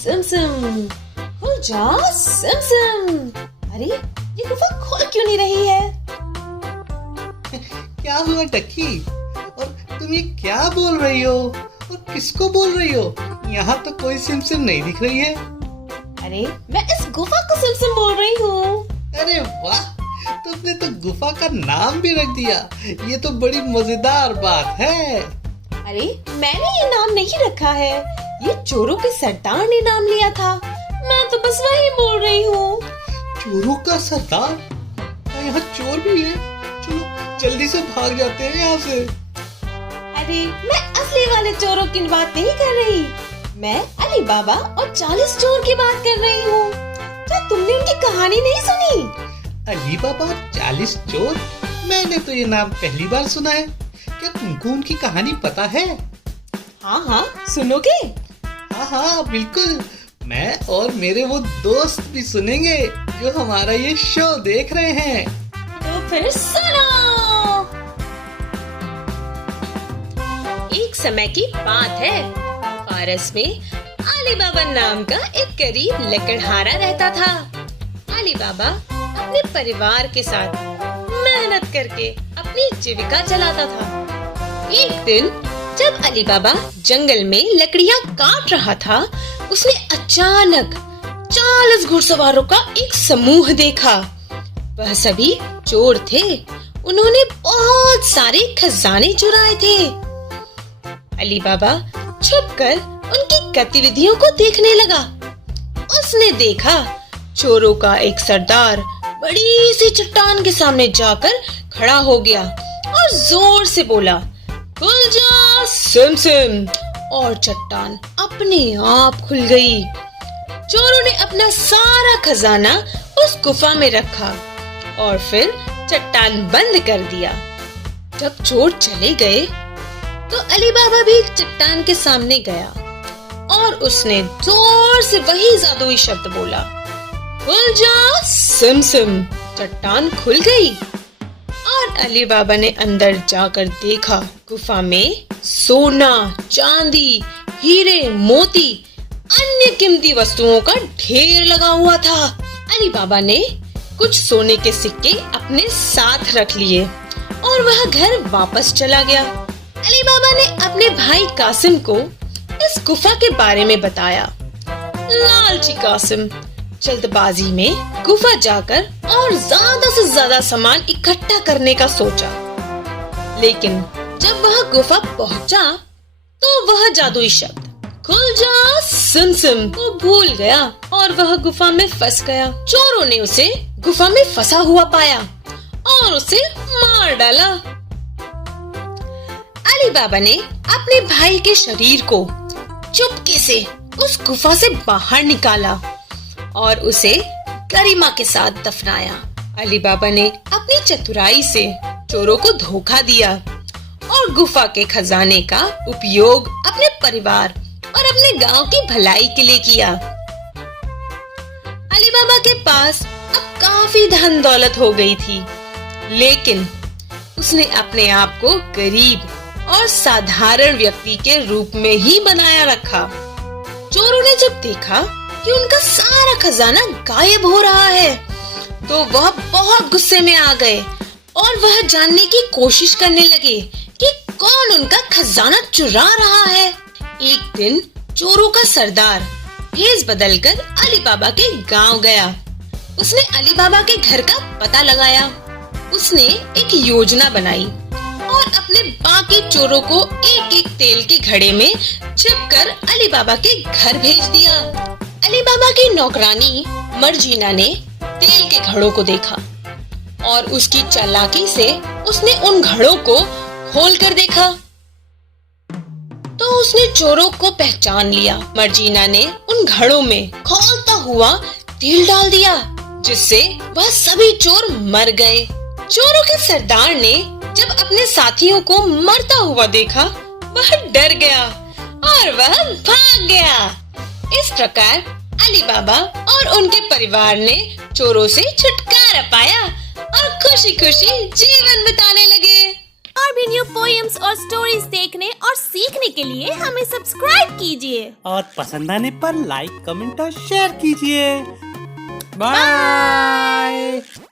SIM खुल जा SIM. अरे ये गुफा खुल क्यों नहीं रही है? क्या हुआ टक्की? और तुम ये क्या बोल रही हो और किसको बोल रही हो? यहाँ तो कोई सिम नहीं दिख रही है। अरे मैं इस गुफा को सिम बोल रही हूँ। अरे वाह, तुमने तो गुफा का नाम भी रख दिया। ये तो बड़ी मजेदार बात है। अरे मैंने ये नाम नहीं रखा है, ये चोरों के सरदार ने नाम लिया था। मैं तो बस वही बोल रही हूँ। चोरों का सरदार? यहाँ चोर भी है। चलो जल्दी से भाग जाते हैं यहाँ से। अरे मैं असली वाले चोरों की बात नहीं कर रही, मैं अली बाबा और 40 चोर की बात कर रही हूँ। क्या तुमने उनकी कहानी नहीं सुनी? अली बाबा और 40 चोर? मैंने तो ये नाम पहली बार सुना है। क्या तुमको उनकी कहानी पता है? हाँ सुनोगे? हाँ बिल्कुल। मैं और मेरे वो दोस्त भी सुनेंगे जो हमारा ये शो देख रहे हैं। तो फिर सुनो। एक समय की बात है, पारस में अली बाबा नाम का एक गरीब लकड़हारा रहता था। अली बाबा अपने परिवार के साथ मेहनत करके अपनी जीविका चलाता था। एक दिन जब अली बाबा जंगल में लकड़ियां काट रहा था, उसने अचानक 40 घुड़सवारों का एक समूह देखा। वह सभी चोर थे। उन्होंने बहुत सारे खजाने चुराए थे। अली बाबा छुपकर उनकी गतिविधियों को देखने लगा। उसने देखा चोरों का एक सरदार बड़ी सी चट्टान के सामने जाकर खड़ा हो गया और जोर से बोला, खुल जा सिम। और चट्टान अपने आप खुल गई। चोरों ने अपना सारा खजाना उस गुफा में रखा और फिर चट्टान बंद कर दिया। जब चोर चले गए तो अली बाबा भी चट्टान के सामने गया और उसने जोर से वही जादुई शब्द बोला, खुल जा सिम। चट्टान खुल गई और अली बाबा ने अंदर जाकर देखा, गुफा में सोना, चांदी, हीरे, मोती, अन्य कीमती वस्तुओं का ढेर लगा हुआ था। अली बाबा ने कुछ सोने के सिक्के अपने साथ रख लिए और वह घर वापस चला गया। अली बाबा ने अपने भाई कासिम को इस गुफा के बारे में बताया। लालची कासिम जल्दबाजी में गुफा जाकर और ज्यादा से ज्यादा सामान इकट्ठा करने का सोचा, लेकिन जब वह गुफा पहुंचा तो वह जादुई शब्द खुल जा सिम को भूल गया और वह गुफा में फंस गया। चोरों ने उसे गुफा में फंसा हुआ पाया और उसे मार डाला। अली बाबा ने अपने भाई के शरीर को चुपके से उस गुफा से बाहर निकाला और उसे गरिमा के साथ दफनाया। अली बाबा ने अपनी चतुराई से चोरों को धोखा दिया और गुफा के खजाने का उपयोग अपने परिवार और अपने गांव की भलाई के लिए किया। अली बाबा के पास अब काफी धन दौलत हो गई थी, लेकिन उसने अपने आप को गरीब और साधारण व्यक्ति के रूप में ही बनाया रखा। चोरों ने जब देखा कि उनका सारा खजाना गायब हो रहा है, तो वह बहुत गुस्से में आ गए और वह जानने की कोशिश करने लगे कि कौन उनका खजाना चुरा रहा है। एक दिन चोरों का सरदार भेष बदलकर अली बाबा के गांव गया। उसने अली बाबा के घर का पता लगाया। उसने एक योजना बनाई और अपने बाकी चोरों को एक एक तेल के घड़े में छिपकर अली बाबा के घर भेज दिया। अली बाबा की नौकरानी मर्जीना ने तेल के घड़ों को देखा और उसकी चालाकी से उसने उन घड़ों को खोल कर देखा तो उसने चोरों को पहचान लिया। मर्जीना ने उन घड़ों में खौलता हुआ तेल डाल दिया, जिससे वह सभी चोर मर गए। चोरों के सरदार ने जब अपने साथियों को मरता हुआ देखा, वह डर गया और वह भाग गया। इस प्रकार अली बाबा और उनके परिवार ने चोरों से छुटकारा पाया और खुशी खुशी जीवन बिताने लगे। और भी न्यू पोएम्स और स्टोरीज देखने और सीखने के लिए हमें सब्सक्राइब कीजिए और पसंद आने पर लाइक, कमेंट और शेयर कीजिए। बाय।